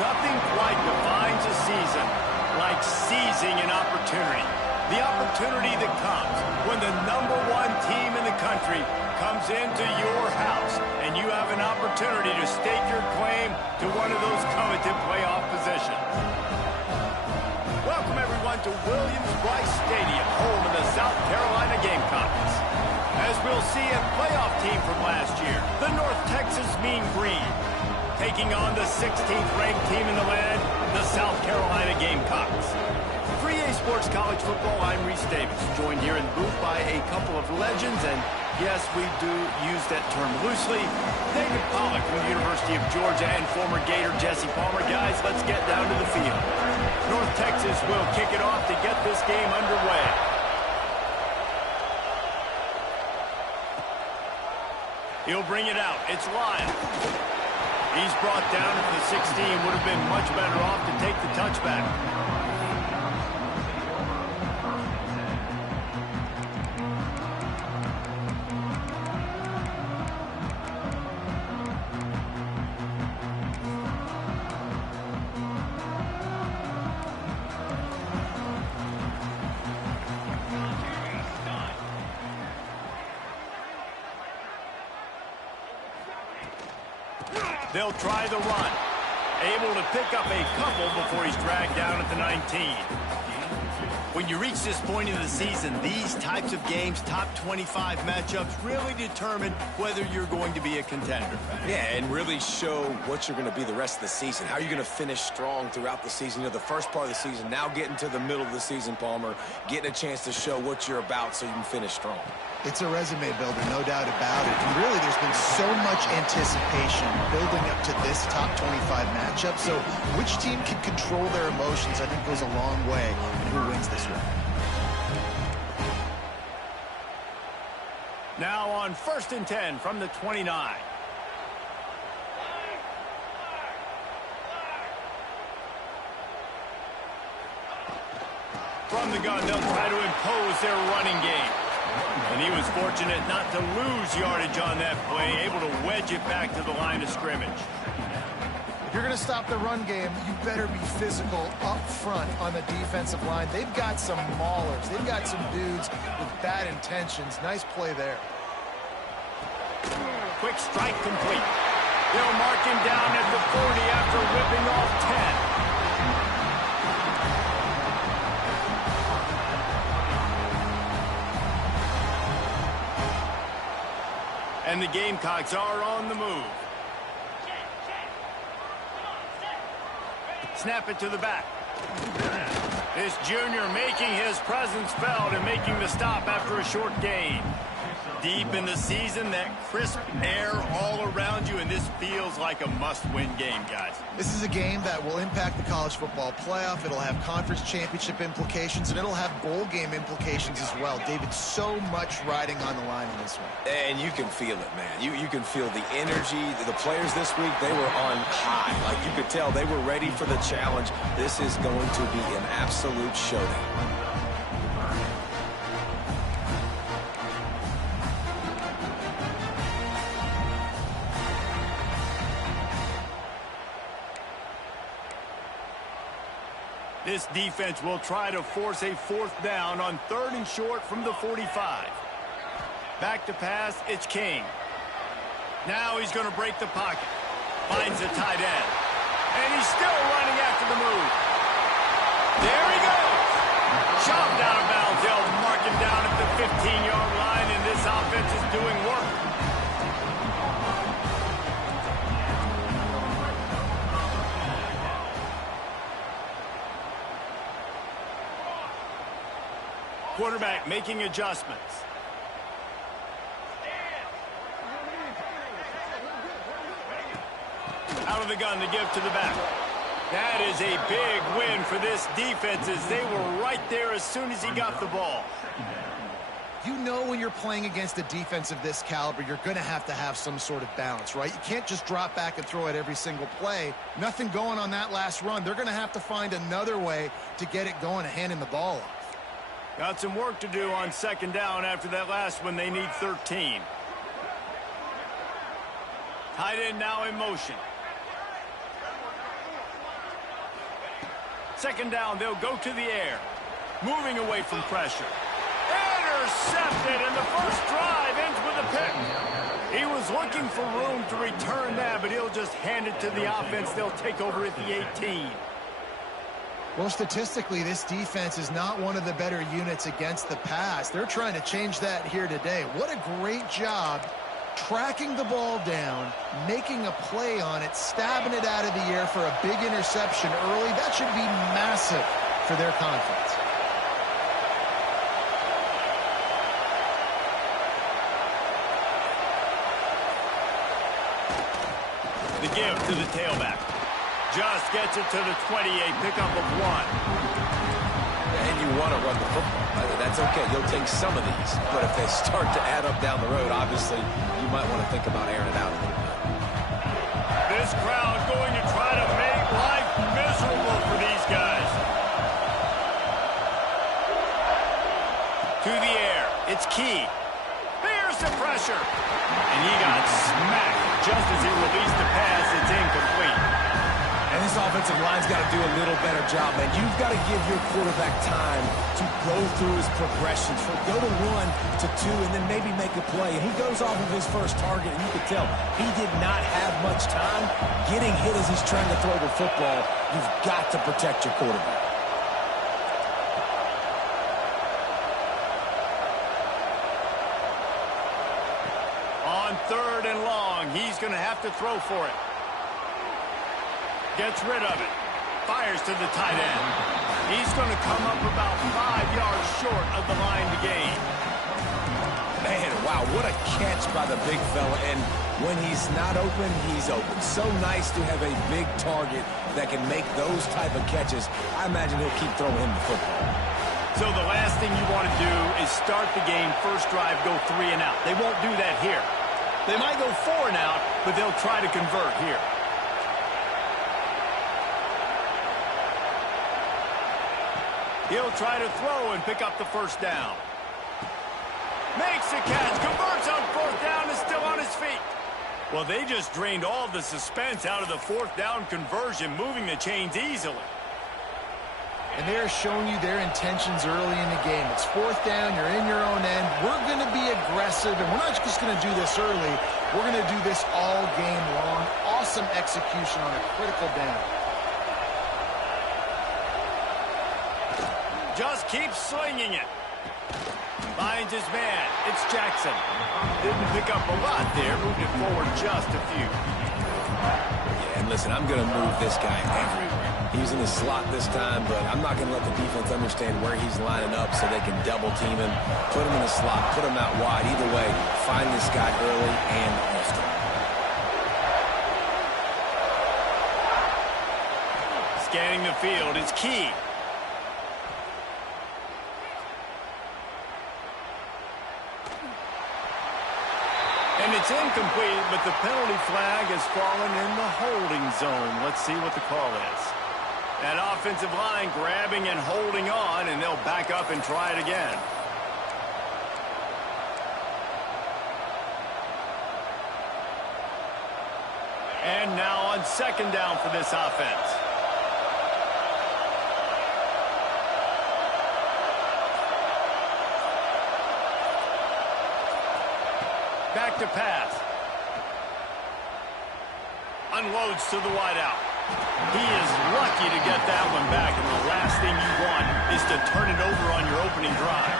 Nothing quite defines a season like seizing an opportunity. The opportunity that comes when the #1 team in the country comes into your house and you have an opportunity to stake your claim to one of those coveted playoff positions. Welcome everyone to Williams-Brice Stadium, home of the South Carolina Gamecocks. As we'll see, a playoff team from last year, the North Texas Mean Green, taking on the 16th ranked team in the land, the South Carolina Gamecocks. For EA Sports College Football, I'm Reese Davis, joined here in the booth by a couple of legends, and yes, we do use that term loosely. David Pollack from the University of Georgia and former Gator Jesse Palmer. Guys, let's get down to the field. North Texas will kick it off to get this game underway. He'll bring it out. It's Lyle. He's brought down at the 16. Would have been much better off to take the touchback. They'll try the run. Able to pick up a couple before he's dragged down at the 19. When you reach this point in the season, these types of games, top 25 matchups, really determine whether you're going to be a contender. Yeah, and really show what you're going to be the rest of the season. How you're going to finish strong throughout the season. You know, the first part of the season, now getting to the middle of the season, Palmer, getting a chance to show what you're about so you can finish strong. It's a resume builder, no doubt about it. And really, there's been so much anticipation building up to this top 25 matchup. So which team can control their emotions, I think, goes a long way in who wins this one. Now on 1st and 10 from the 29. From the gun, they'll try to impose their running game. And he was fortunate not to lose yardage on that play, able to wedge it back to the line of scrimmage. If you're going to stop the run game, you better be physical up front on the defensive line. They've got some maulers. They've got some dudes with bad intentions. Nice play there. Quick strike complete. They'll mark him down at the 40 after ripping off 10. And the Gamecocks are on the move. Snap it to the back. This junior making his presence felt and making the stop after a short gain. Deep in the season, that crisp air all around you, and this feels like a must-win game, guys. This is a game that will impact the college football playoff. It'll have conference championship implications, and it'll have bowl game implications as well. David, so much riding on the line in this one. And you can feel it, man. You can feel the energy. The players this week, they were on high. Like, you could tell they were ready for the challenge. This is going to be an absolute showdown. This defense will try to force a 4th down on 3rd and short from the 45. Back to pass, it's King. Now he's going to break the pocket. Finds a tight end. And he's still running after the move. There he goes. Shoved out of bounds. They'll mark him down at the 15-yard line, and this offense is doing work. Quarterback making adjustments. Out of the gun to give to the back. That is a big win for this defense as they were right there as soon as he got the ball. You know when you're playing against a defense of this caliber, you're going to have some sort of balance, right? You can't just drop back and throw it every single play. Nothing going on that last run. They're going to have to find another way to get it going and handing the ball off. Got some work to do on 2nd down after that last one. They need 13. Tight end now in motion. second down, they'll go to the air. Moving away from pressure. Intercepted, and the first drive ends with a pick. He was looking for room to return that, but he'll just hand it to the offense. They'll take over at the 18. Well, statistically, this defense is not one of the better units against the pass. They're trying to change that here today. What a great job tracking the ball down, making a play on it, stabbing it out of the air for a big interception early. That should be massive for their confidence. The give to the tailback. Just gets it to the 28, pickup of 1. And you want to run the football. That's okay. You'll take some of these. But if they start to add up down the road, obviously, you might want to think about airing it out a little bit. This crowd going to try to make life miserable for these guys. To the air. It's Key. There's the pressure. And he got smacked just as he released the pass. It's incomplete. And this offensive line's got to do a little better job, man. You've got to give your quarterback time to go through his progressions. Go to 1 to 2 and then maybe make a play. And he goes off of his first target, and you can tell he did not have much time getting hit as he's trying to throw the football. You've got to protect your quarterback. On 3rd and long, he's going to have to throw for it. Gets rid of it. Fires to the tight end. He's going to come up about 5 yards short of the line to gain. Man, wow, what a catch by the big fella. And when he's not open, he's open. So nice to have a big target that can make those type of catches. I imagine he'll keep throwing him the football. So the last thing you want to do is start the game, first drive, go 3 and out. They won't do that here. They might go 4 and out, but they'll try to convert here. He'll try to throw and pick up the first down. Makes the catch, converts on 4th down, is still on his feet. Well, they just drained all the suspense out of the 4th down conversion, moving the chains easily. And they're showing you their intentions early in the game. It's 4th down, you're in your own end. We're going to be aggressive, and we're not just going to do this early. We're going to do this all game long. Awesome execution on a critical down. Just keeps slinging it. Finds his man. It's Jackson. Didn't pick up a lot there. Moved it forward just a few. Yeah, and listen, I'm going to move this guy everywhere. He's in the slot this time, but I'm not going to let the defense understand where he's lining up so they can double team him, put him in the slot, put him out wide. Either way, find this guy early and often. Scanning the field. It's Key. And it's incomplete, but the penalty flag has fallen in the holding zone. Let's see what the call is. That offensive line grabbing and holding on, and they'll back up and try it again. And now on 2nd down for this offense. Back to pass. Unloads to the wideout. He is lucky to get that one back, and the last thing you want is to turn it over on your opening drive.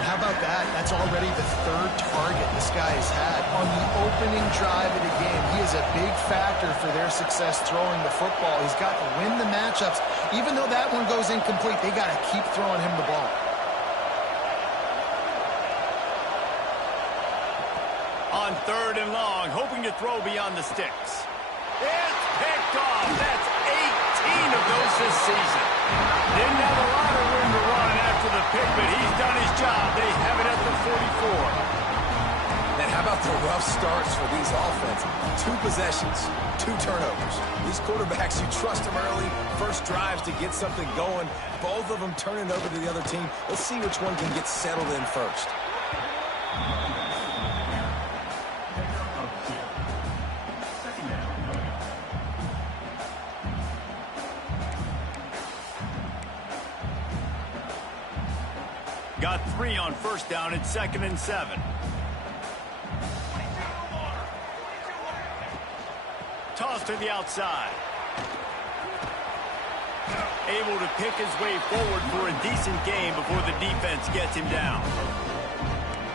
Well, how about that? That's already the 3rd target this guy has had on the opening drive of the game. He is a big factor for their success throwing the football. He's got to win the matchups. Even though that one goes incomplete, they got to keep throwing him the ball. On 3rd and long, hoping to throw beyond the sticks. It's picked off. That's 18 of those this season. Didn't have a lot of room to run after the pick, but he's done his job. They have it at the 44. And how about the rough starts for these offenses? 2 possessions, 2 turnovers. These quarterbacks, you trust them early, first drives to get something going. Both of them turning over to the other team. Let's see which one can get settled in first. Got 3 on first down at 2nd and 7. Toss to the outside. Able to pick his way forward for a decent gain before the defense gets him down.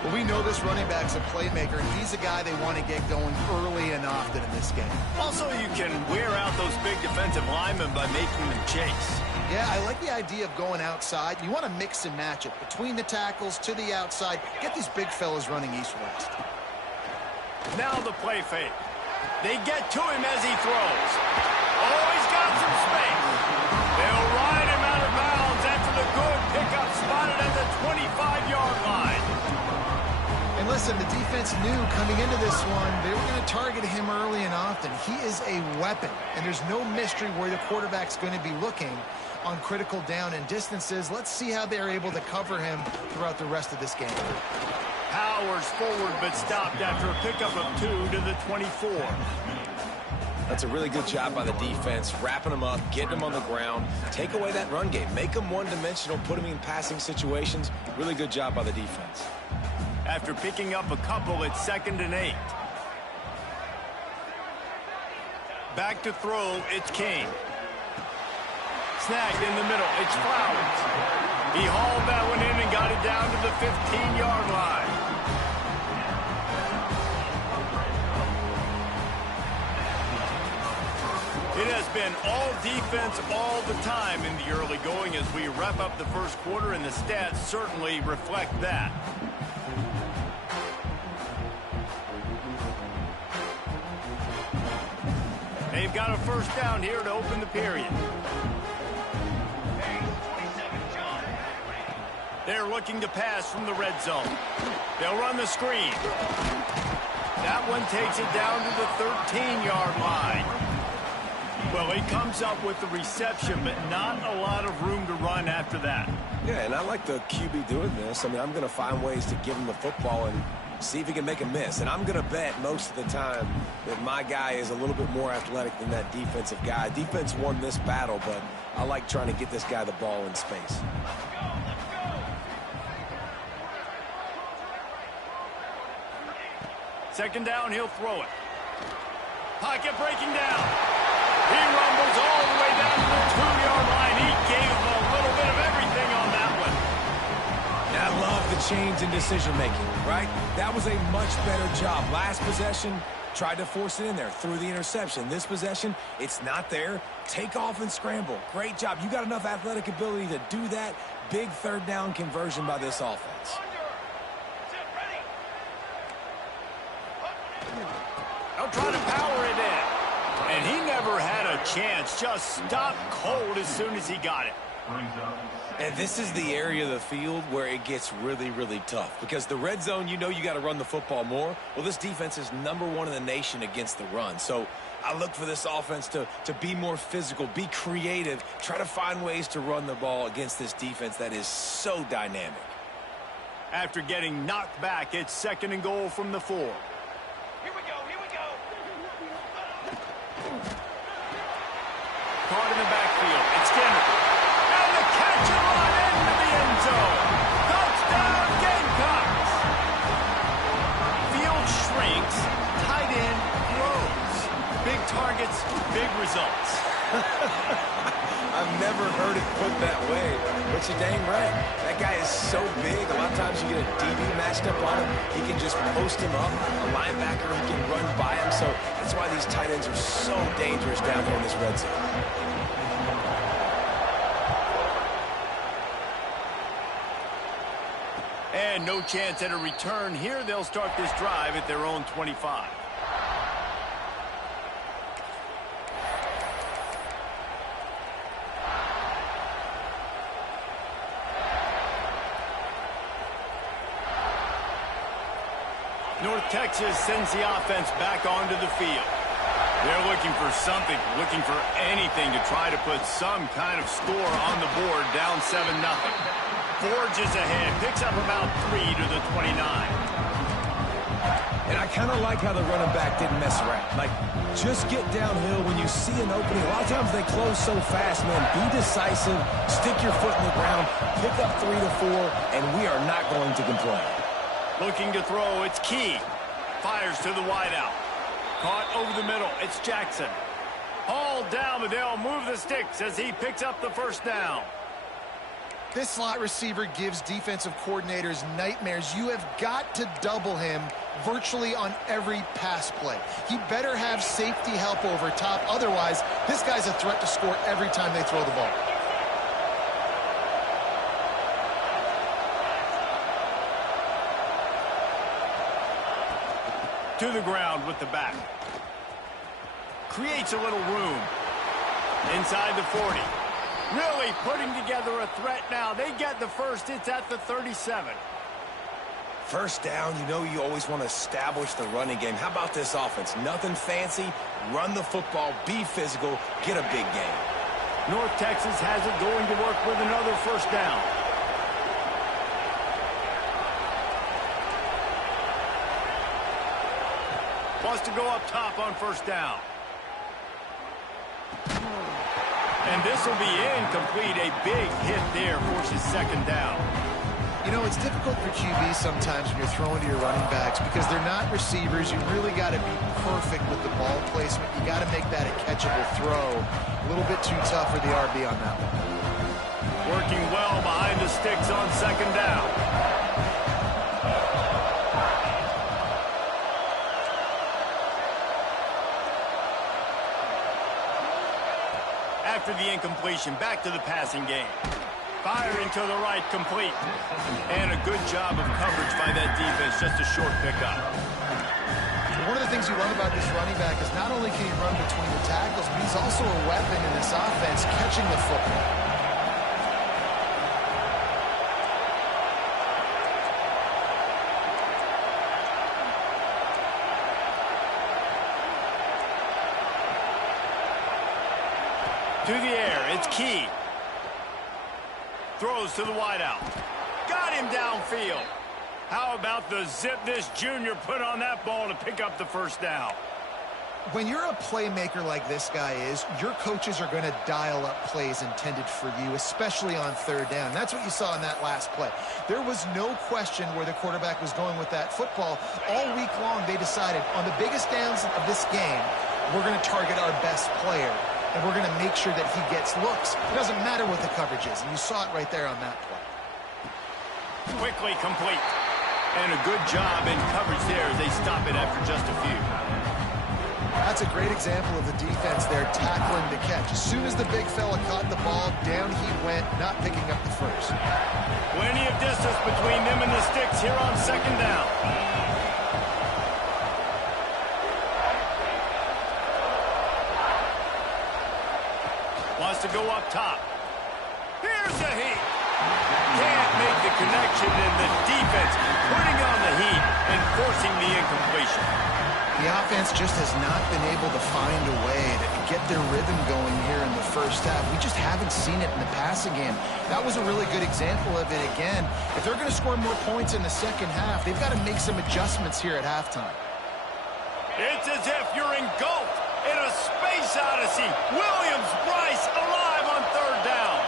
Well, we know this running back's a playmaker, and he's a guy they want to get going early and often in this game. Also, you can wear out those big defensive linemen by making them chase. Yeah, I like the idea of going outside. You want to mix and match it between the tackles to the outside. Get these big fellas running east-west. Now the play fake. They get to him as he throws. Oh, he's got some space. They'll ride him out of bounds after the good pickup spotted at the 25-yard line. And listen, the defense knew coming into this one, they were going to target him early and often. He is a weapon, and there's no mystery where the quarterback's going to be looking on critical down and distances. Let's see how they're able to cover him throughout the rest of this game. Powers forward, but stopped after a pickup of 2 to the 24. That's a really good job by the defense, wrapping them up, getting them on the ground, take away that run game, make them one-dimensional, put them in passing situations. Really good job by the defense. After picking up a couple at 2nd and 8. Back to throw, it's King. Snagged in the middle, it's Flowers. He hauled that one in and got it down to the 15-yard line. It has been all defense all the time in the early going as we wrap up the first quarter, and the stats certainly reflect that. They've got a first down here to open the period. They're looking to pass from the red zone. They'll run the screen. That one takes it down to the 13-yard line. Well, he comes up with the reception, but not a lot of room to run after that. Yeah, and I like the QB doing this. I mean, I'm going to find ways to give him the football and see if he can make a miss. And I'm going to bet most of the time that my guy is a little bit more athletic than that defensive guy. Defense won this battle, but I like trying to get this guy the ball in space. Second down, he'll throw it. Pocket breaking down. He rumbles all the way down to the 2-yard line. He gave him a little bit of everything on that one. I love the change in decision-making, right? That was a much better job. Last possession, tried to force it in there, threw the interception. This possession, it's not there. Take off and scramble. Great job. You got enough athletic ability to do that. Big third down conversion by this offense. They'll try to power it in. And he never had a chance. Just stopped cold as soon as he got it. And this is the area of the field where it gets really, really tough. Because the red zone, you know you got to run the football more. Well, this defense is #1 in the nation against the run. So I look for this offense to be more physical, be creative, try to find ways to run the ball against this defense that is so dynamic. After getting knocked back, it's 2nd and goal from the 4. Caught in the backfield. It's Skinner. And the catch and run into the end zone. Touchdown, Gamecocks. Field shrinks. Tight end grows. Big targets, big results. I've never heard it put that way, but you're dang right. That guy is so big. A lot of times you get a DB matched up on him. He can just post him up. A linebacker, he can run by him. So that's why these tight ends are so dangerous down here in this red zone. And no chance at a return here. They'll start this drive at their own 25. North Texas sends the offense back onto the field. They're looking for something, looking for anything to try to put some kind of score on the board, down 7-0. Forges ahead, picks up about 3 to the 29. And I kind of like how the running back didn't mess around. Like, just get downhill when you see an opening. A lot of times they close so fast, man. Be decisive, stick your foot in the ground, pick up 3 to 4, and we are not going to complain. Looking to throw, it's Key. Fires to the wideout. Caught over the middle, it's Jackson. Hauled down, but they'll move the sticks as he picks up the first down. This slot receiver gives defensive coordinators nightmares. You have got to double him virtually on every pass play. He better have safety help over top. Otherwise, this guy's a threat to score every time they throw the ball. To the ground with the back. Creates a little room. Inside the 40. Really putting together a threat now. They get the first. It's at the 37. First down, you know you always want to establish the running game. How about this offense? Nothing fancy. Run the football, be physical, get a big gain. North Texas has it going to work with another first down. Wants to go up top on first down. And this will be incomplete. A big hit there forces second down. You know, it's difficult for QB sometimes when you're throwing to your running backs because they're not receivers. You really got to be perfect with the ball placement. You got to make that a catchable throw. A little bit too tough for the RB on that one. Working well behind the sticks on second down. After the incompletion, back to the passing game. Firing to the right, complete. And a good job of coverage by that defense, just a short pickup. One of the things you love about this running back is not only can he run between the tackles, but he's also a weapon in this offense, catching the football. To the air, it's Key. Throws to the wideout. Got him downfield. How about the zip this junior put on that ball to pick up the first down? When you're a playmaker like this guy is, your coaches are going to dial up plays intended for you, especially on third down. That's what you saw in that last play. There was no question where the quarterback was going with that football. All week long, they decided on the biggest downs of this game, we're going to target our best player. And we're going to make sure that he gets looks. It doesn't matter what the coverage is. And you saw it right there on that play. Quickly complete. And a good job in coverage there as they stop it after just a few. That's a great example of the defense there tackling the catch. As soon as the big fella caught the ball, down he went, not picking up the first. Plenty of distance between them and the sticks here on second down. Wants to go up top. Here's the heat. Can't make the connection, and the defense putting on the heat and forcing the incompletion. The offense just has not been able to find a way to get their rhythm going here in the first half. We just haven't seen it in the passing game. That was a really good example of it again. If they're going to score more points in the second half, they've got to make some adjustments here at halftime. It's as if you're engulfed in a space odyssey. Williams-Brice alive on third down.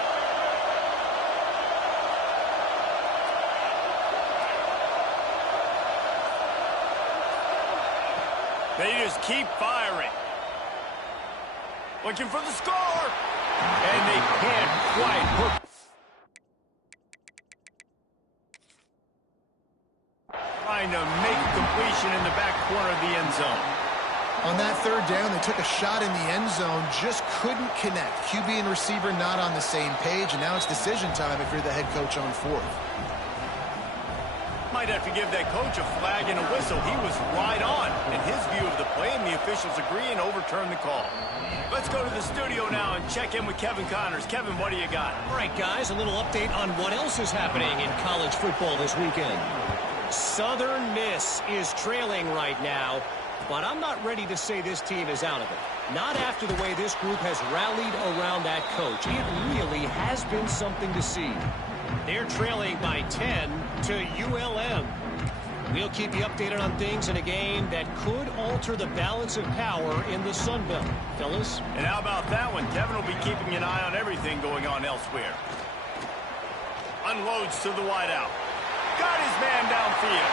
They just keep firing. Looking for the score. And they can't quite hook. Trying to make a completion in the back corner of the end zone. On that third down, they took a shot in the end zone, just couldn't connect. QB and receiver not on the same page, and now it's decision time if you're the head coach on fourth. Might have to give that coach a flag and a whistle. He was right on in his view of the play, and the officials agree and overturn the call. Let's go to the studio now and check in with Kevin Connors. Kevin, what do you got? All right, guys, a little update on what else is happening in college football this weekend. Southern Miss is trailing right now, but I'm not ready to say this team is out of it. Not after the way this group has rallied around that coach. It really has been something to see. They're trailing by 10 to ULM. We'll keep you updated on things in a game that could alter the balance of power in the Sun Belt. Fellas? And how about that one? Kevin will be keeping an eye on everything going on elsewhere. Unloads to the wideout. Got his man downfield.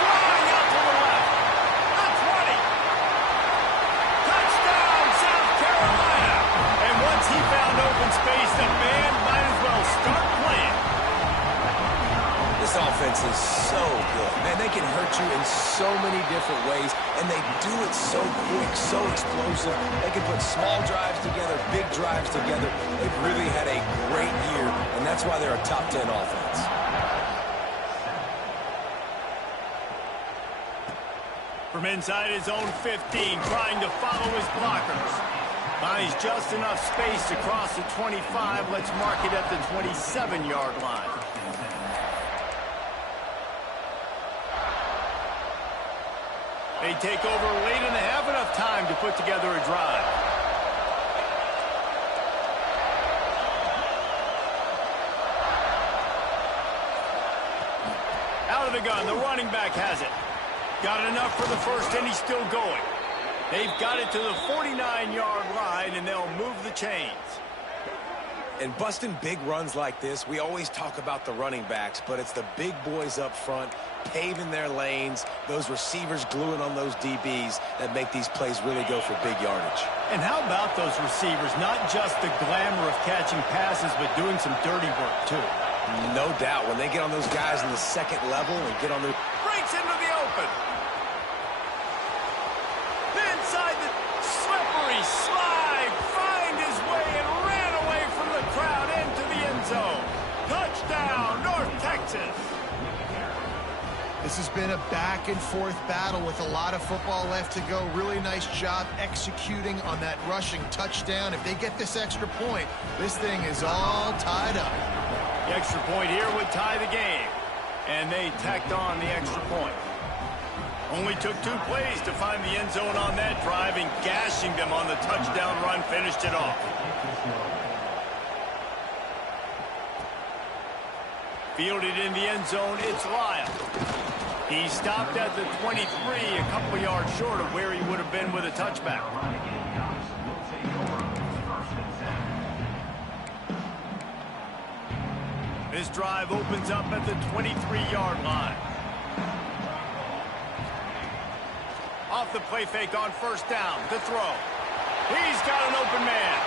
Flying out to the left. The 20. Touchdown, South Carolina. And once he found open space, the band might as well start playing. This offense is so good. Man, they can hurt you in so many different ways, and they do it so quick, so explosive. They can put small drives together, big drives together. They've really had a great year, and that's why they're a top 10 offense. From inside his own 15, trying to follow his blockers. Finds just enough space to cross the 25. Let's mark it at the 27-yard line. They take over late in the half, enough time to put together a drive. Out of the gun, the running back has it. Got enough for the first, and he's still going. They've got it to the 49-yard line, and they'll move the chains. And busting big runs like this, we always talk about the running backs, but it's the big boys up front, paving their lanes, those receivers gluing on those DBs that make these plays really go for big yardage. And how about those receivers? Not just the glamour of catching passes, but doing some dirty work, too. No doubt. When they get on those guys in the second level and get on the... Breaks into the open. Inside the slippery slide. Find his way and ran away from the crowd into the end zone. Touchdown, North Texas. This has been a back-and-forth battle with a lot of football left to go. Really nice job executing on that rushing touchdown. If they get this extra point, this thing is all tied up. The extra point here would tie the game. And they tacked on the extra point. Only took 2 plays to find the end zone on that drive, and gashing them on the touchdown run finished it off. Fielded in the end zone, it's Lyle. He stopped at the 23, a couple yards short of where he would have been with a touchback. This drive opens up at the 23-yard line. Off the play fake on first down to throw. He's got an open man.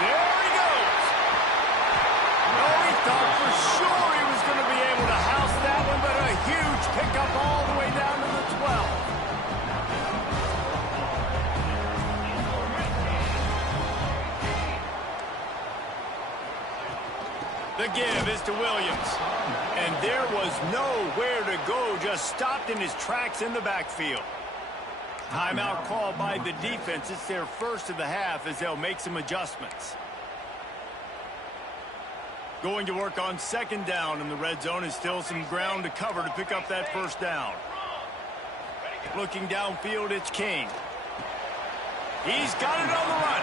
There he goes. No, he thought for sure he was going to be able to house that one, but a huge pickup all the way down to the 12. The give is to Williams. And there was nowhere to go, just stopped in his tracks in the backfield. Timeout called by the defense. It's their first of the half as they'll make some adjustments. Going to work on second down in the red zone, is still some ground to cover to pick up that first down. Looking downfield, it's King. He's got it on the run.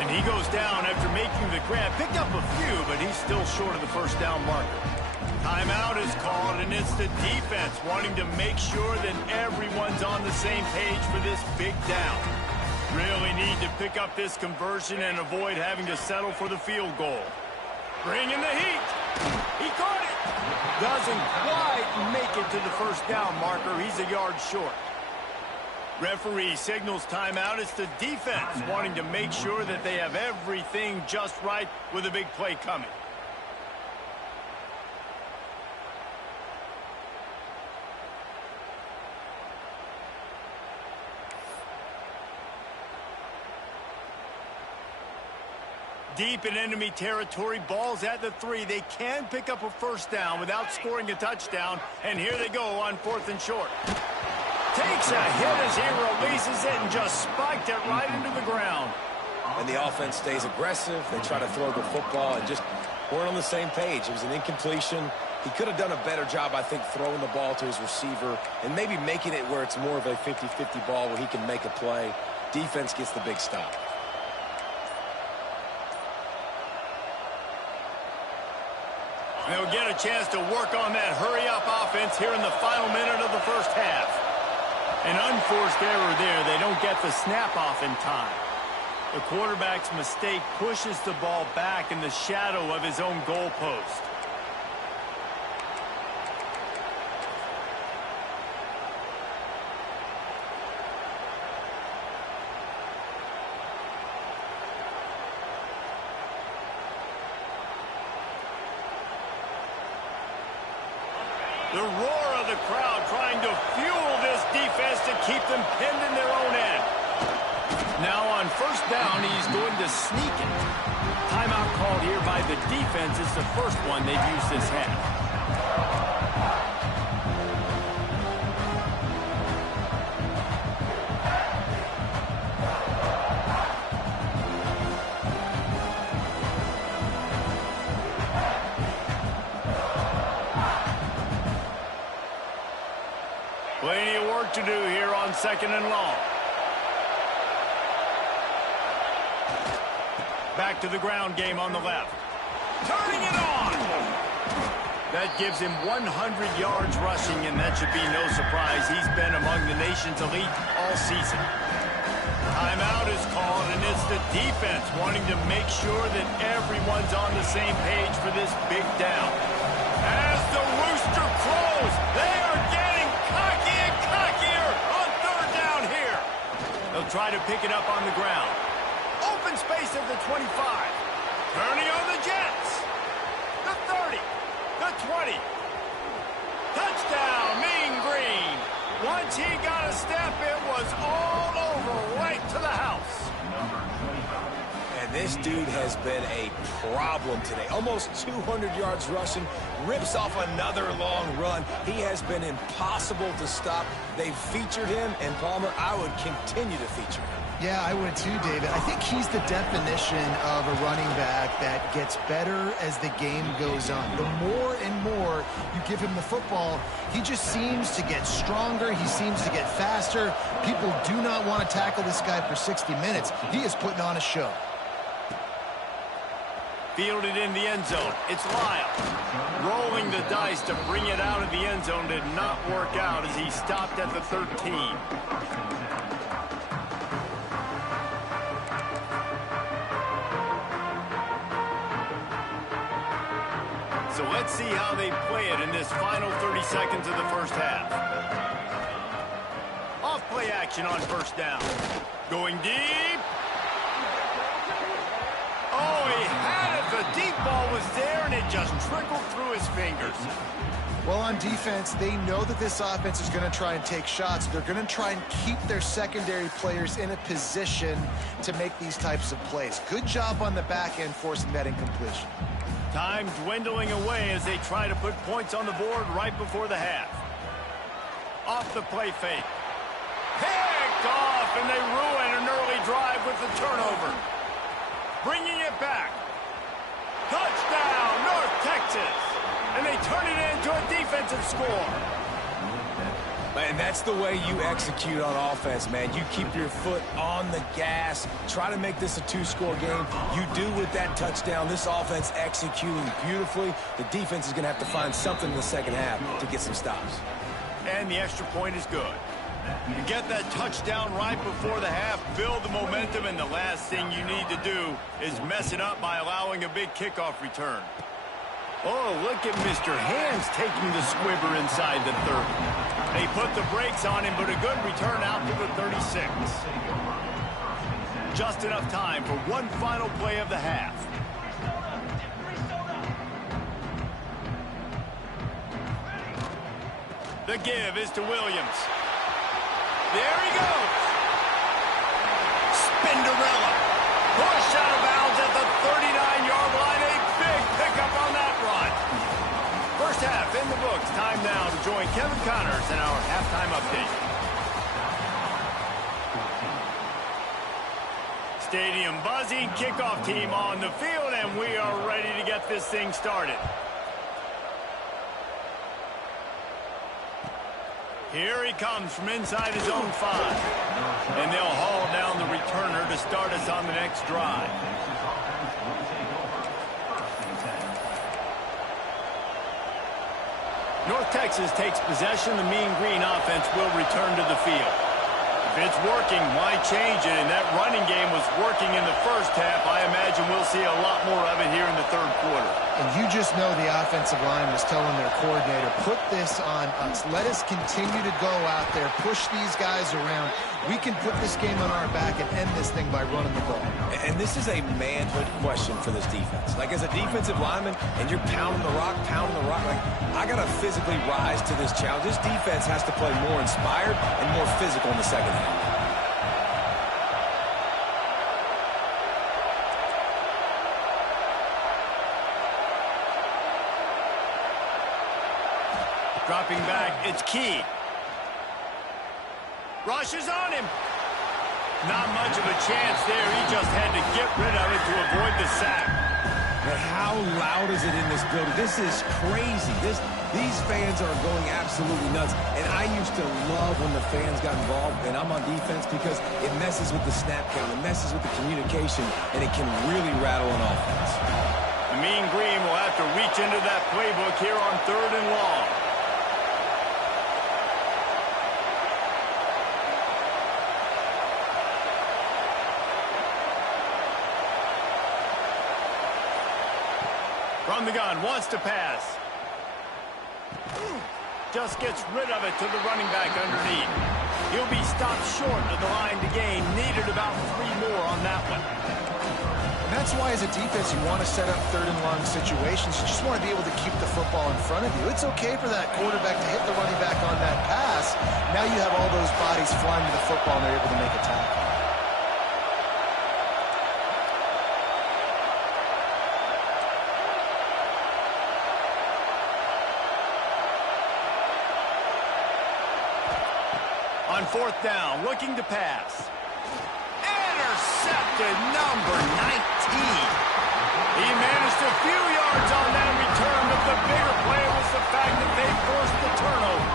And he goes down after making the grab. Picked up a few, but he's still short of the first down marker. Timeout is called, and it's the defense wanting to make sure that everyone's on the same page for this big down. Really need to pick up this conversion and avoid having to settle for the field goal. Bringing the heat. He caught it. Doesn't quite make it to the first down marker. He's a yard short. Referee signals timeout. It's the defense wanting to make sure that they have everything just right with a big play coming. Deep in enemy territory, ball's at the 3. They can pick up a first down without scoring a touchdown, and here they go on 4th and short. Takes a hit as he releases it and just spiked it right into the ground. And the offense stays aggressive. They try to throw the football and just weren't on the same page. It was an incompletion. He could have done a better job, I think, throwing the ball to his receiver and maybe making it where it's more of a 50-50 ball where he can make a play. Defense gets the big stop. They'll get a chance to work on that hurry-up offense here in the final minute of the first half. An unforced error there. They don't get the snap off in time. The quarterback's mistake pushes the ball back in the shadow of his own goalpost. The roar of the crowd trying to fuel this defense to keep them pinned in their own end. Now on first down, he's going to sneak it. Timeout called here by the defense. It's the first one they've used this half. Plenty of work to do here on second and long. Back to the ground game on the left. Turning it on! That gives him 100 yards rushing, and that should be no surprise. He's been among the nation's elite all season. Timeout is called, and it's the defense wanting to make sure that everyone's on the same page for this big down. As the rooster crows, they are getting cocky and cockier on third down here. They'll try to pick it up on the ground. Open space at the 25. Turning on the Jets. The 30. The 20. Touchdown, Mean Green. Once he got a step, it was all over right to the house. And this dude has been a problem today. Almost 200 yards rushing, rips off another long run. He has been impossible to stop. They've featured him, and Palmer, I would continue to feature him. Yeah, I would too, David. I think he's the definition of a running back that gets better as the game goes on. The more and more you give him the football, he just seems to get stronger. He seems to get faster. People do not want to tackle this guy for 60 minutes. He is putting on a show. Fielded in the end zone. It's Lyle. Rolling the dice to bring it out of the end zone did not work out as he stopped at the 13. So let's see how they play it in this final 30 seconds of the first half. Off play action on first down. Going deep. Oh, he had it. The deep ball was there, and it just trickled through his fingers. Well, on defense, they know that this offense is going to try and take shots. They're going to try and keep their secondary players in a position to make these types of plays. Good job on the back end forcing that incompletion. Time dwindling away as they try to put points on the board right before the half. Off the play fake. Picked off, and they ruin an early drive with the turnover. Bringing it back. Touchdown, North Texas. And they turn it into a defensive score. And that's the way you execute on offense, man. You keep your foot on the gas. Try to make this a two-score game. You do with that touchdown. This offense executing beautifully. The defense is going to have to find something in the second half to get some stops. And the extra point is good. You get that touchdown right before the half, build the momentum, and the last thing you need to do is mess it up by allowing a big kickoff return. Oh, look at Mr. Hands taking the squibber inside the 30. They put the brakes on him, but a good return out to the 36. Just enough time for one final play of the half. The give is to Williams. There he goes. Spinderella. Push out of bounds at the 39-yard line. A big pickup on that run. First half in the books. Time now to join Kevin Connors in our halftime update. Stadium buzzing. Kickoff team on the field, and we are ready to get this thing started. Here he comes from inside his own 5. And they'll haul down the returner to start us on the next drive. North Texas takes possession. The Mean Green offense will return to the field. If it's working, why change it? And that running game was working in the first half. I imagine we'll see a lot more of it here in the third quarter. And you just know the offensive line was telling their coordinator, put this on us. Let us continue to go out there, push these guys around. We can put this game on our back and end this thing by running the ball. And this is a manhood question for this defense. Like, as a defensive lineman, and you're pounding the rock, like, I got to physically rise to this challenge. This defense has to play more inspired and more physical in the second half. Dropping back, it's Key. Rushes on him. Not much of a chance there. He just had to get rid of it to avoid the sack. Man, how loud is it in this building? This is crazy. These fans are going absolutely nuts. And I used to love when the fans got involved, and I'm on defense, because it messes with the snap count, it messes with the communication, and it can really rattle an offense. The Mean Green will have to reach into that playbook here on 3rd and long. From the gun, wants to pass. Just gets rid of it to the running back underneath. He'll be stopped short of the line to gain. Needed about 3 more on that one. And that's why, as a defense, you want to set up 3rd and long situations. You just want to be able to keep the football in front of you. It's okay for that quarterback to hit the running back on that pass. Now you have all those bodies flying to the football, and they're able to make a tackle. On 4th down, looking to pass. Intercepted, number 19. He managed a few yards on that return, but the bigger play was the fact that they forced the turnover.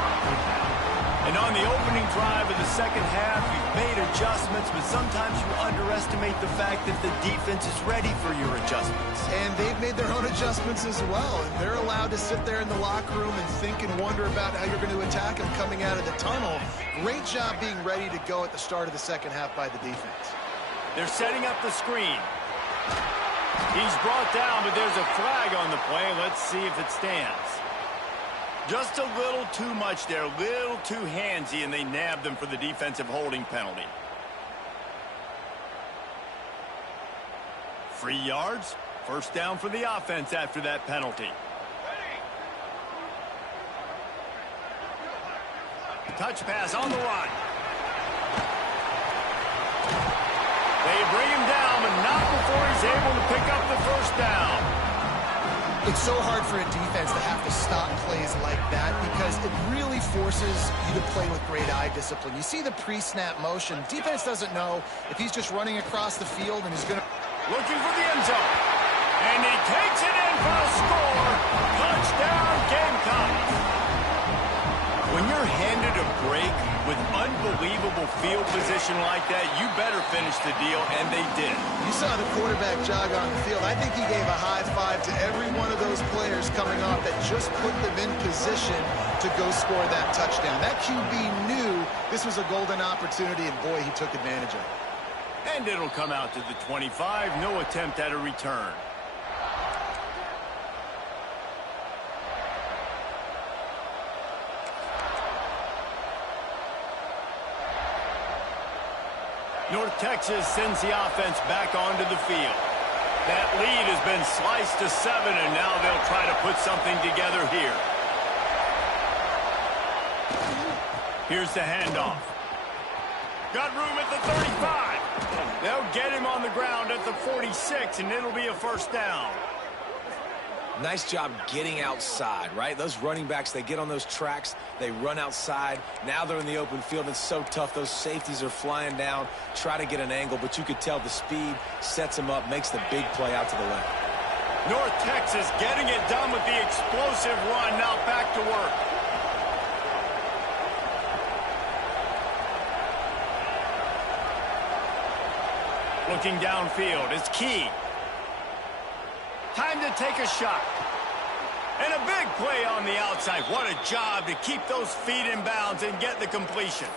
And on the opening drive of the second half, you've made adjustments, but sometimes you underestimate the fact that the defense is ready for your adjustments. And they've made their own adjustments as well. And they're allowed to sit there in the locker room and think and wonder about how you're going to attack them coming out of the tunnel. Great job being ready to go at the start of the second half by the defense. They're setting up the screen. He's brought down, but there's a flag on the play. Let's see if it stands. Just a little too much there, a little too handsy, and they nabbed them for the defensive holding penalty. 3 yards, 1st down for the offense after that penalty. Touch pass on the run. They bring him down, but not before he's able to pick up the 1st down. It's so hard for a defense to have to stop plays like that because it really forces you to play with great eye discipline. You see the pre-snap motion. Defense doesn't know if he's just running across the field and he's going to... Looking for the end zone. And he takes it in for a score. Touchdown, Gamecocks. When you're handed a break with unbelievable field position like that, you better finish the deal, and they did. You saw the quarterback jog on the field. I think he gave a high five to every one of those players coming off that just put them in position to go score that touchdown. That QB knew this was a golden opportunity, and boy, he took advantage of it. And it'll come out to the 25. No attempt at a return. North Texas sends the offense back onto the field. That lead has been sliced to 7, and now they'll try to put something together here. Here's the handoff. Got room at the 35. They'll get him on the ground at the 46, and it'll be a 1st down. Nice job getting outside, right? Those running backs, they get on those tracks, they run outside. Now they're in the open field. It's so tough. Those safeties are flying down, try to get an angle, but you could tell the speed sets them up, makes the big play out to the left. North Texas getting it done with the explosive run. Now back to work. Looking downfield is Key. Time to take a shot. And a big play on the outside. What a job to keep those feet in bounds and get the completion.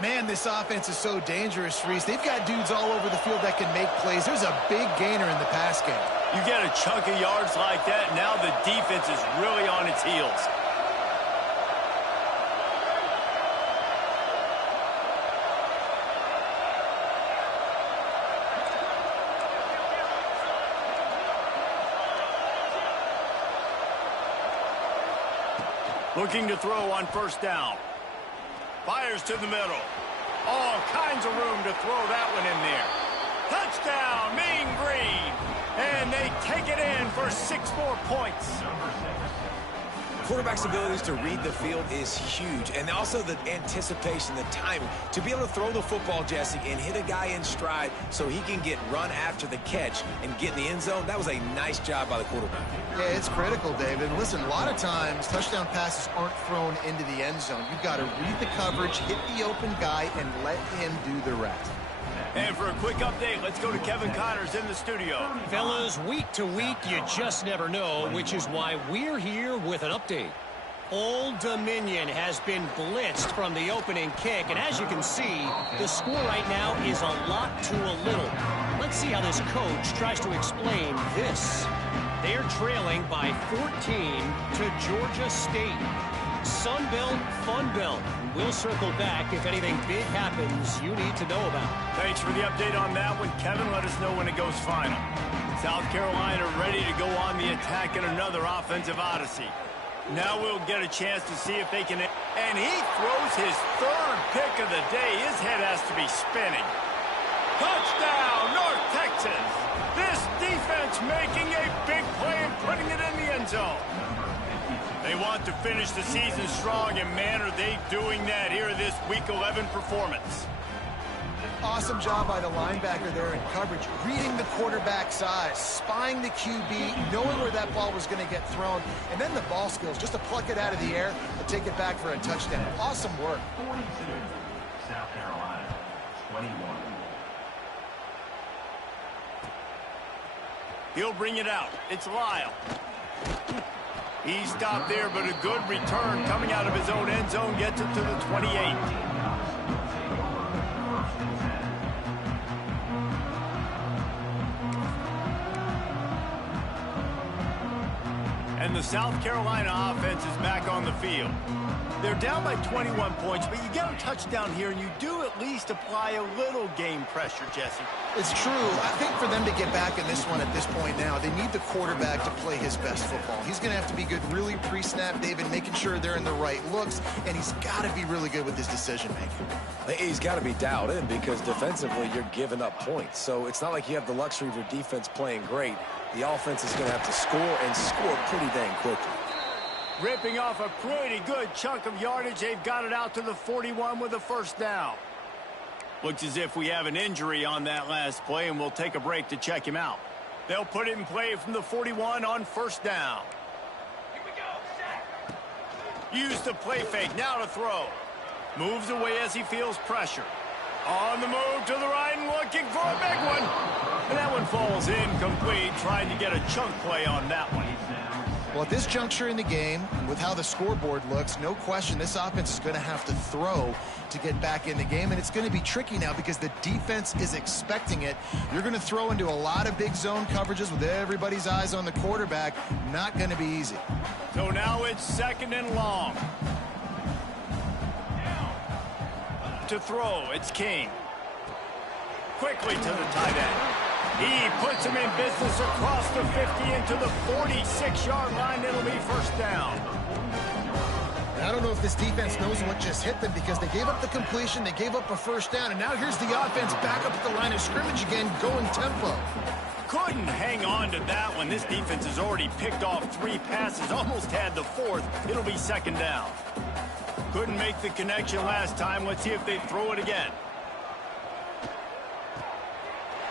Man, this offense is so dangerous, Reese. They've got dudes all over the field that can make plays. There's a big gainer in the pass game. You get a chunk of yards like that, now the defense is really on its heels. Looking to throw on first down. Fires to the middle. All kinds of room to throw that one in there. Touchdown, Mean Green. And they take it in for 6 more points. Quarterback's abilities to read the field is huge, and also the anticipation, the timing. To be able to throw the football, Jesse, and hit a guy in stride so he can get run after the catch and get in the end zone, that was a nice job by the quarterback. Yeah, it's critical, David. Listen, a lot of times touchdown passes aren't thrown into the end zone. You've got to read the coverage, hit the open guy, and let him do the rest. And for a quick update, let's go to Kevin Connors in the studio. Fellas, week to week, you just never know, which is why we're here with an update. Old Dominion has been blitzed from the opening kick, and as you can see, the score right now is a lot to a little. Let's see how this coach tries to explain this. They're trailing by 14 to Georgia State. Sunbelt, Funbelt. We'll circle back if anything big happens you need to know about. Thanks for the update on that one, Kevin. Let us know when it goes final. South Carolina ready to go on the attack in another offensive odyssey. Now we'll get a chance to see if they can... And he throws his 3rd pick of the day. His head has to be spinning. Touchdown, North Texas. This defense making a big play and putting it in the end zone. They want to finish the season strong, and man, are they doing that here in this Week 11 performance. Awesome job by the linebacker there in coverage, reading the quarterback's eyes, spying the QB, knowing where that ball was going to get thrown, and then the ball skills, just to pluck it out of the air and take it back for a touchdown. Awesome work. 42, South Carolina, 21. He'll bring it out. It's Lyle. He stopped there, but a good return coming out of his own end zone gets it to the 28. And the South Carolina offense is back on the field. They're down by 21 points, but you get a touchdown here, and you do at least apply a little game pressure, Jesse. It's true. I think for them to get back in this one at this point now, they need the quarterback to play his best football. He's going to have to be good really pre-snap, David, making sure they're in the right looks, and he's got to be really good with his decision-making. He's got to be dialed in because defensively you're giving up points. So it's not like you have the luxury of your defense playing great. The offense is going to have to score and score pretty dang quickly. Ripping off a pretty good chunk of yardage. They've got it out to the 41 with a first down. Looks as if we have an injury on that last play, and we'll take a break to check him out. They'll put it in play from the 41 on first down. Here we go. Use the play fake. Now to throw. Moves away as he feels pressure. On the move to the right and looking for a big one. And that one falls incomplete, trying to get a chunk play on that one. Well, at this juncture in the game, with how the scoreboard looks, no question this offense is going to have to throw to get back in the game, and it's going to be tricky now because the defense is expecting it. You're going to throw into a lot of big zone coverages with everybody's eyes on the quarterback. Not going to be easy. So now it's 2nd and long. To throw, it's King. Quickly to the tight end. He puts him in business across the 50 into the 46-yard line. It'll be first down. I don't know if this defense knows what just hit them because they gave up the completion, they gave up a first down, and now here's the offense back up at the line of scrimmage again, going tempo. Couldn't hang on to that one. This defense has already picked off 3 passes, almost had the 4th. It'll be 2nd down. Couldn't make the connection last time. Let's see if they throw it again.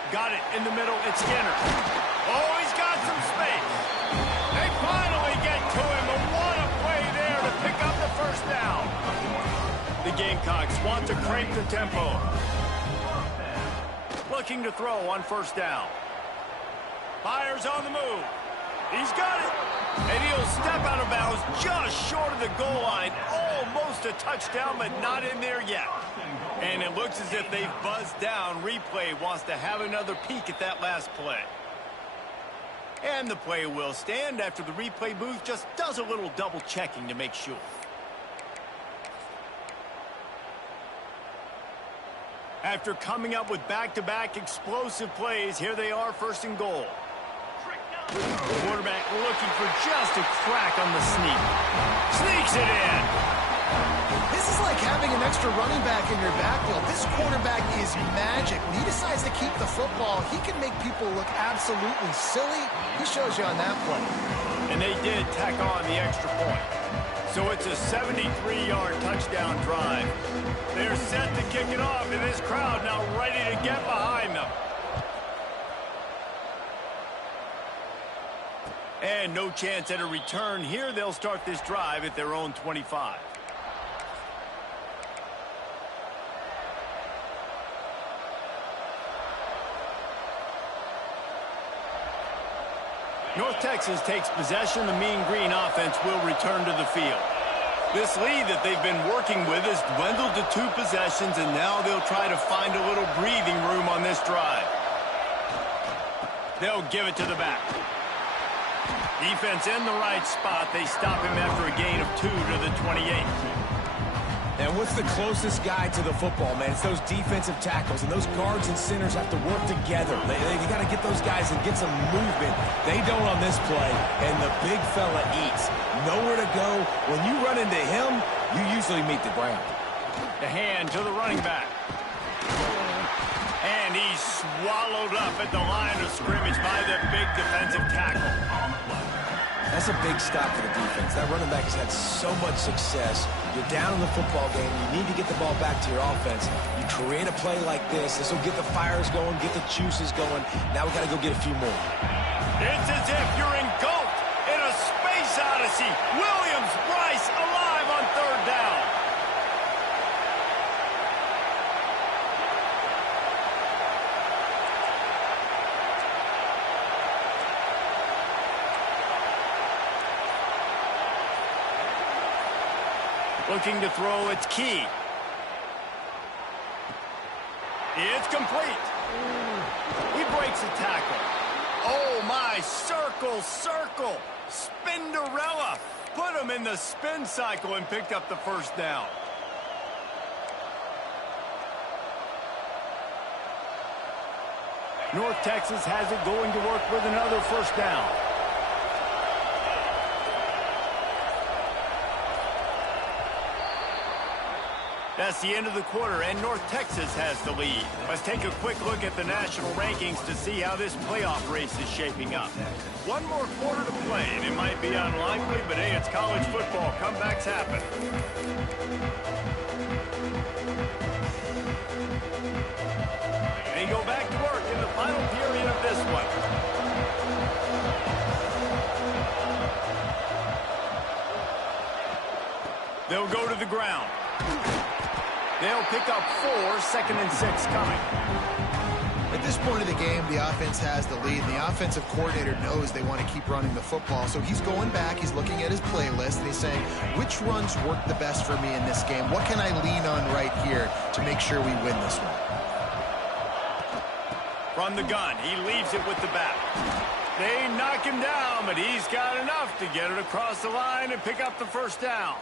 Got it in the middle. It's Skinner. Oh, he's got some space. They finally get to him. But what a play there to pick up the first down. The Gamecocks want to crank the tempo. Looking to throw on first down. Fires on the move. He's got it. And he'll step out of bounds just short of the goal line. Almost a touchdown, but not in there yet. And it looks as if they've buzzed down. Replay wants to have another peek at that last play. And the play will stand after the replay booth just does a little double checking to make sure. After coming up with back-to-back explosive plays, here they are, first and goal. The quarterback looking for just a crack on the sneak. Sneaks it in. This is like having an extra running back in your backfield. This quarterback is magic. When he decides to keep the football, he can make people look absolutely silly. He shows you on that play. And they did tack on the extra point. So it's a 73-yard touchdown drive. They're set to kick it off, and this crowd now ready to get behind them. And no chance at a return here. They'll start this drive at their own 25. North Texas takes possession. The Mean Green offense will return to the field. This lead that they've been working with has dwindled to 2 possessions, and now they'll try to find a little breathing room on this drive. They'll give it to the back. Defense in the right spot. They stop him after a gain of 2 to the 28. And what's the closest guy to the football, man? It's those defensive tackles, and those guards and centers have to work together. They got to get those guys and get some movement. They don't on this play, and the big fella eats. Nowhere to go. When you run into him, you usually meet the ground. The hand to the running back. And he's swallowed up at the line of scrimmage by the big defensive tackle. That's a big stop for the defense. That running back has had so much success. You're down in the football game. You need to get the ball back to your offense. You create a play like this. This will get the fires going, get the juices going. Now we got to go get a few more. It's as if you're engulfed in a space odyssey. Williams-Brice alive on third down. Looking to throw, it's Key. It's complete. He breaks a tackle. Oh, my, circle. Spinderella. Put him in the spin cycle and picked up the first down. North Texas has it going to work with another first down. That's the end of the quarter, and North Texas has the lead. Let's take a quick look at the national rankings to see how this playoff race is shaping up. One more quarter to play, and it might be unlikely, but hey, it's college football. Comebacks happen. They go back to work in the final period of this one. They'll go to the ground. They'll pick up 4, 2nd and 6 coming. At this point of the game, the offense has the lead. And the offensive coordinator knows they want to keep running the football. So he's going back, he's looking at his playlist, and he's saying, which runs work the best for me in this game? What can I lean on right here to make sure we win this one? From the gun, he leaves it with the back. They knock him down, but he's got enough to get it across the line and pick up the first down.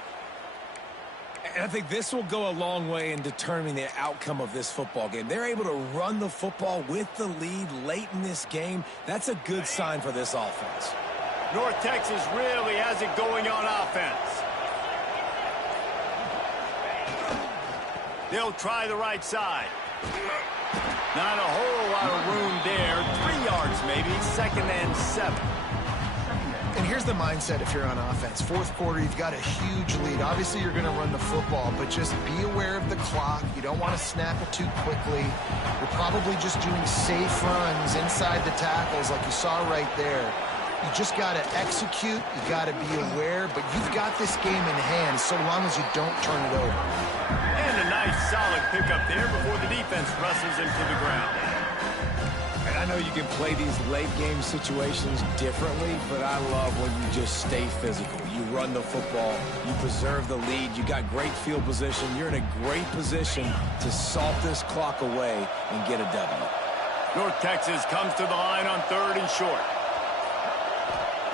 And I think this will go a long way in determining the outcome of this football game. They're able to run the football with the lead late in this game. That's a good sign for this offense. North Texas really has it going on offense. They'll try the right side. Not a whole lot of room there. 3 yards maybe, 2nd and 7. And here's the mindset if you're on offense. Fourth quarter, you've got a huge lead. Obviously, you're going to run the football, but just be aware of the clock. You don't want to snap it too quickly. You're probably just doing safe runs inside the tackles like you saw right there. You just got to execute. You got to be aware, but you've got this game in hand so long as you don't turn it over. And a nice solid pickup there before the defense wrestles him to the ground. And I I know you can play these late game situations differently, but I love when you just stay physical. You run the football, you preserve the lead, you got great field position, you're in a great position to salt this clock away and get a W. North Texas comes to the line on 3rd and short.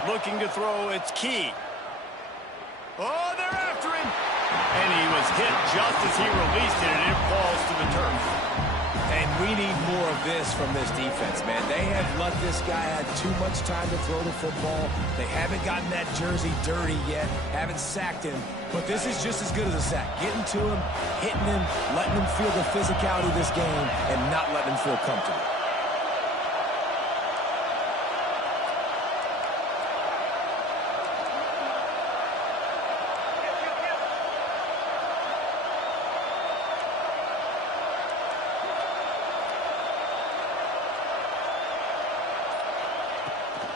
Looking to throw, it's Key. Oh, they're after him. And he was hit just as he released it, and it falls to the turf. And we need more of this from this defense, man. They have let this guy have too much time to throw the football. They haven't gotten that jersey dirty yet, haven't sacked him. But this is just as good as a sack. Getting to him, hitting him, letting him feel the physicality of this game, and not letting him feel comfortable.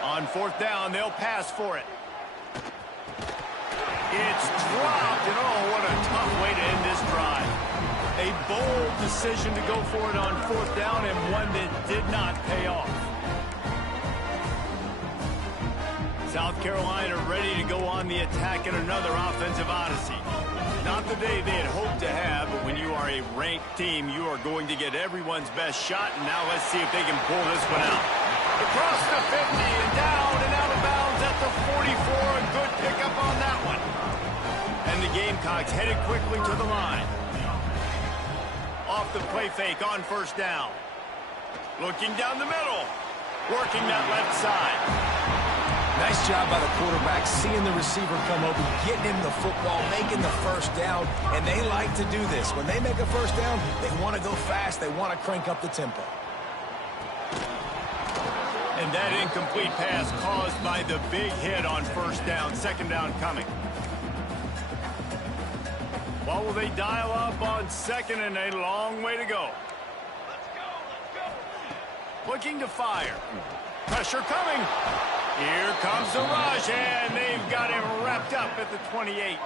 On 4th down, they'll pass for it. It's dropped, and oh, what a tough way to end this drive. A bold decision to go for it on 4th down, and one that did not pay off. South Carolina ready to go on the attack in another offensive odyssey. Not the day they had hoped to have, but when you are a ranked team, you are going to get everyone's best shot, and now let's see if they can pull this one out. Across the 50 and down and out of bounds at the 44. A good pickup on that one. And the Gamecocks headed quickly to the line. Off the play fake on 1st down. Looking down the middle. Working that left side. Nice job by the quarterback, seeing the receiver come open, getting him the football, making the 1st down, and they like to do this. When they make a 1st down, they want to go fast, they want to crank up the tempo. And that incomplete pass caused by the big hit on 1st down, 2nd down coming. What will they dial up on 2nd, and a long way to go? Looking to fire. Pressure coming. Here comes the rush, and they've got him wrapped up at the 28.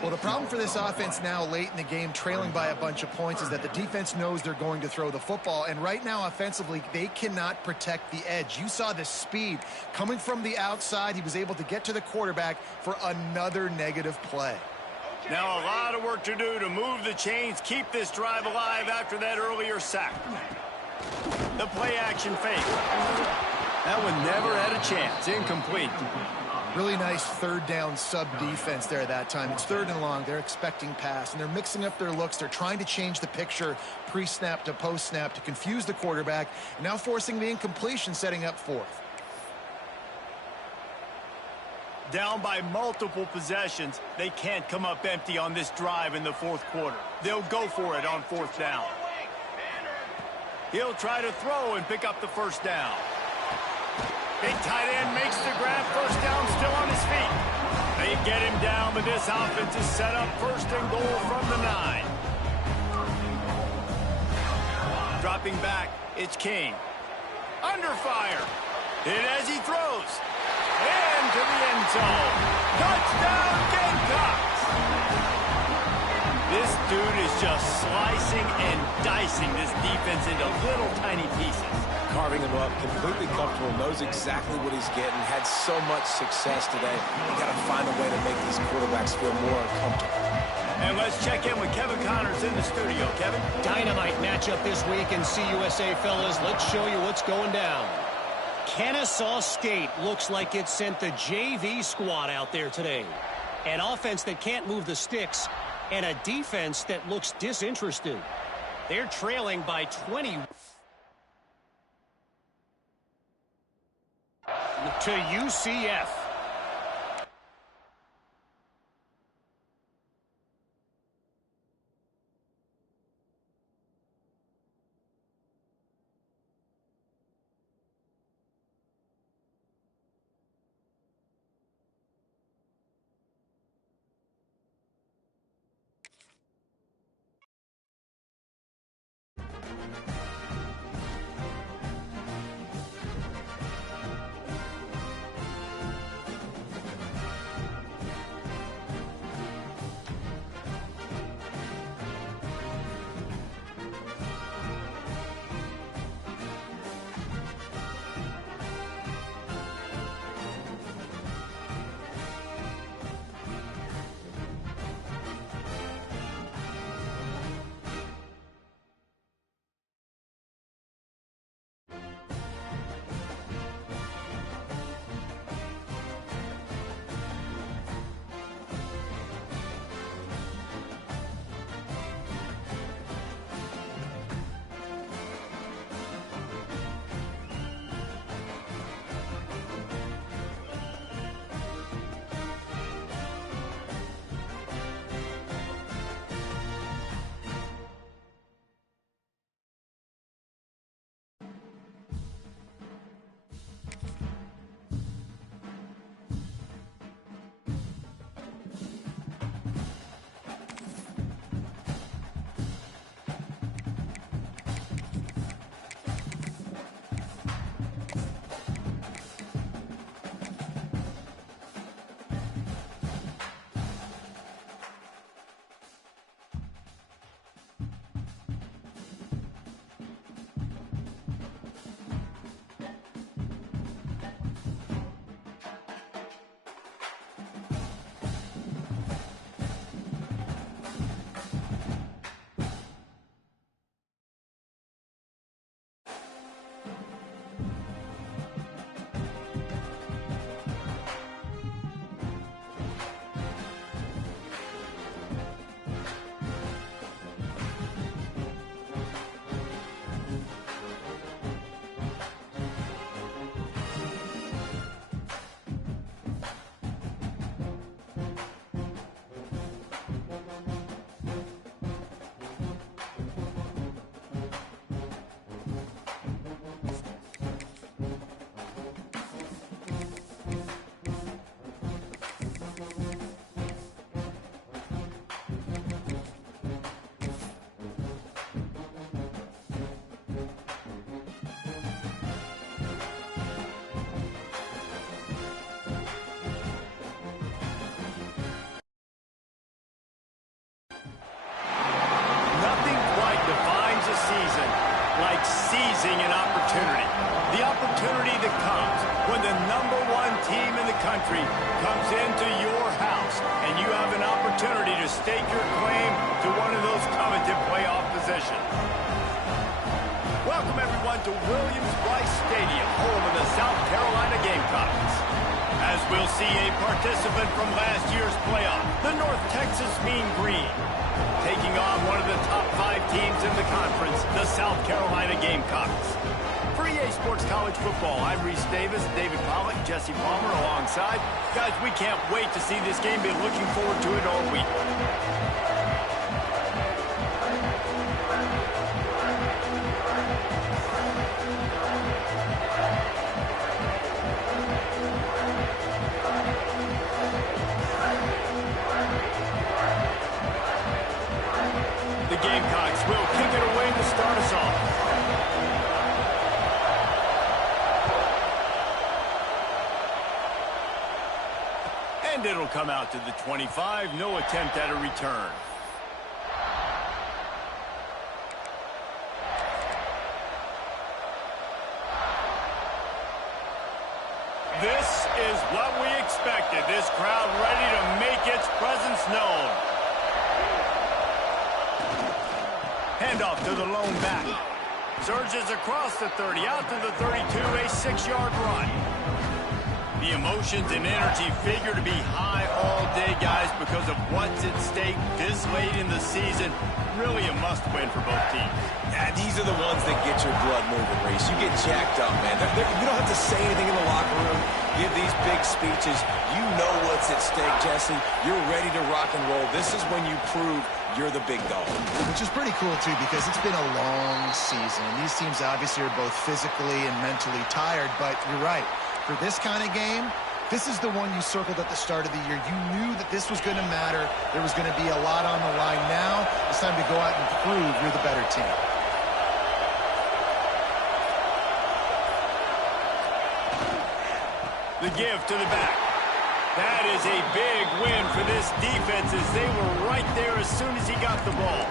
Well, the problem for this offense now late in the game, trailing by a bunch of points, is that the defense knows they're going to throw the football. And right now, offensively, they cannot protect the edge. You saw the speed coming from the outside. He was able to get to the quarterback for another negative play. Now a lot of work to do to move the chains, keep this drive alive after that earlier sack. The play action fake. That one never had a chance. Incomplete. Really nice 3rd down sub defense there that time. It's 3rd and long. They're expecting pass, and they're mixing up their looks. They're trying to change the picture pre-snap to post-snap to confuse the quarterback, and now forcing the incompletion, setting up 4th. Down by multiple possessions, they can't come up empty on this drive in the 4th quarter. They'll go for it on 4th down. He'll try to throw and pick up the 1st down. Big tight end makes the grab, 1st down, still on his feet. They get him down, but this offense is set up 1st and goal from the 9. Dropping back, it's King. Under fire. Hit as he throws. Into the end zone. Touchdown, Gamecocks! This dude is just slicing and dicing this defense into little tiny pieces. Carving him up, completely comfortable, knows exactly what he's getting, had so much success today. You got to find a way to make these quarterbacks feel more uncomfortable. And let's check in with Kevin Connors in the studio. Kevin? Dynamite matchup this week in CUSA, fellas. Let's show you what's going down. Kennesaw State looks like it sent the JV squad out there today. An offense that can't move the sticks, and a defense that looks disinterested. They're trailing by 20 to UCF. country comes into your house, and you have an opportunity to stake your claim to one of those coveted playoff positions. Welcome, everyone, to Williams-Brice Stadium, home of the South Carolina Gamecocks. As we'll see a participant from last year's playoff, the North Texas Mean Green, taking on one of the top 5 teams in the conference, the South Carolina Gamecocks. For EA Sports College Football, I'm Reese Davis, David Pollack, Jesse Palmer alongside. Guys, we can't wait to see this game. Been looking forward to it all week. The Gamecocks will kick it away to start us off. And it'll come out to the 25. No attempt at a return. This is what we expected. This crowd ready to make its presence known. Handoff to the lone back. Surges across the 30, out to the 32, a 6-yard run. The emotions and energy figure to be high all day, guys, because of what's at stake this late in the season. Really a must-win for both teams. Yeah, these are the ones that get your blood moving, Reese. You get jacked up, man. You don't have to say anything in the locker room, give these big speeches. You know what's at stake, Jesse. You're ready to rock and roll. This is when you prove you're the big dog. Which is pretty cool, too, because it's been a long season. And these teams obviously are both physically and mentally tired, but you're right. For this kind of game, this is the one you circled at the start of the year. You knew that this was going to matter. There was going to be a lot on the line. Now it's time to go out and prove you're the better team. The give to the back. That is a big win for this defense as they were right there as soon as he got the ball.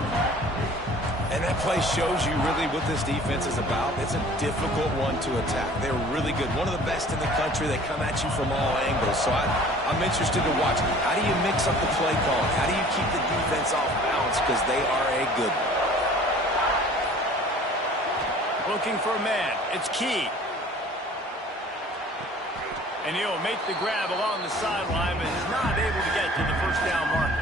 And that play shows you really what this defense is about. It's a difficult one to attack. They're really good. One of the best in the country. They come at you from all angles. So I'm interested to watch. How do you mix up the play calling? How do you keep the defense off balance? Because they are a good one. Looking for a man. It's Key. And he'll make the grab along the sideline, but is not able to get to the first down marker.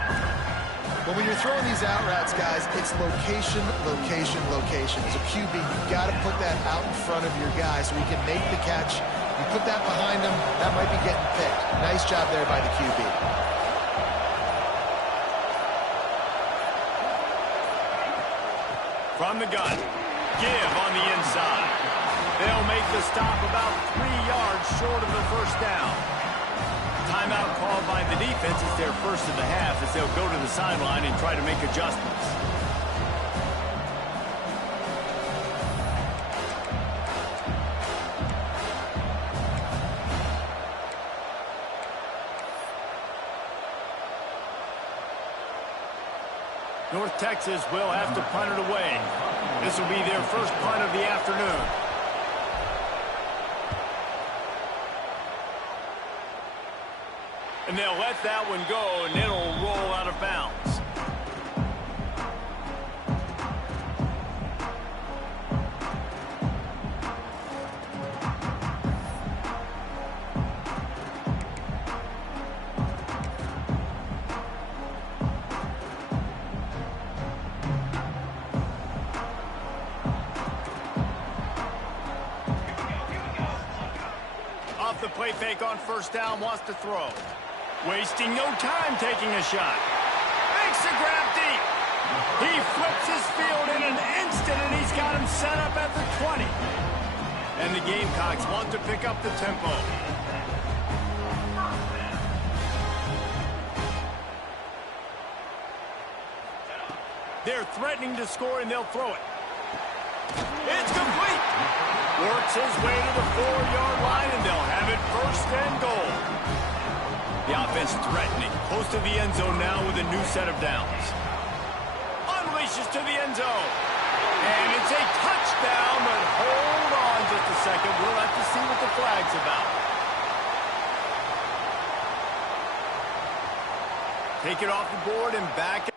But when you're throwing these out routes, guys, it's location, location, location. As a QB, you've got to put that out in front of your guy so he can make the catch. You put that behind him, that might be getting picked. Nice job there by the QB. From the gun, give on the inside. They'll make the stop about 3 yards short of the first down. Timeout called by the defense is their first of the half as they'll go to the sideline and try to make adjustments. North Texas will have to punt it away. This will be their first punt of the afternoon. And they'll let that one go, and it'll roll out of bounds. Off the play fake on first down, wants to throw. Wasting no time taking a shot. Makes the grab deep. He flips his field in an instant, and he's got him set up at the 20. And the Gamecocks want to pick up the tempo. They're threatening to score, and they'll throw it. It's complete. Works his way to the 4-yard line, and they'll have it first and goal. The offense threatening, close to the end zone now with a new set of downs. Unleashes to the end zone. And it's a touchdown, but hold on just a second. We'll have to see what the flag's about. Take it off the board and back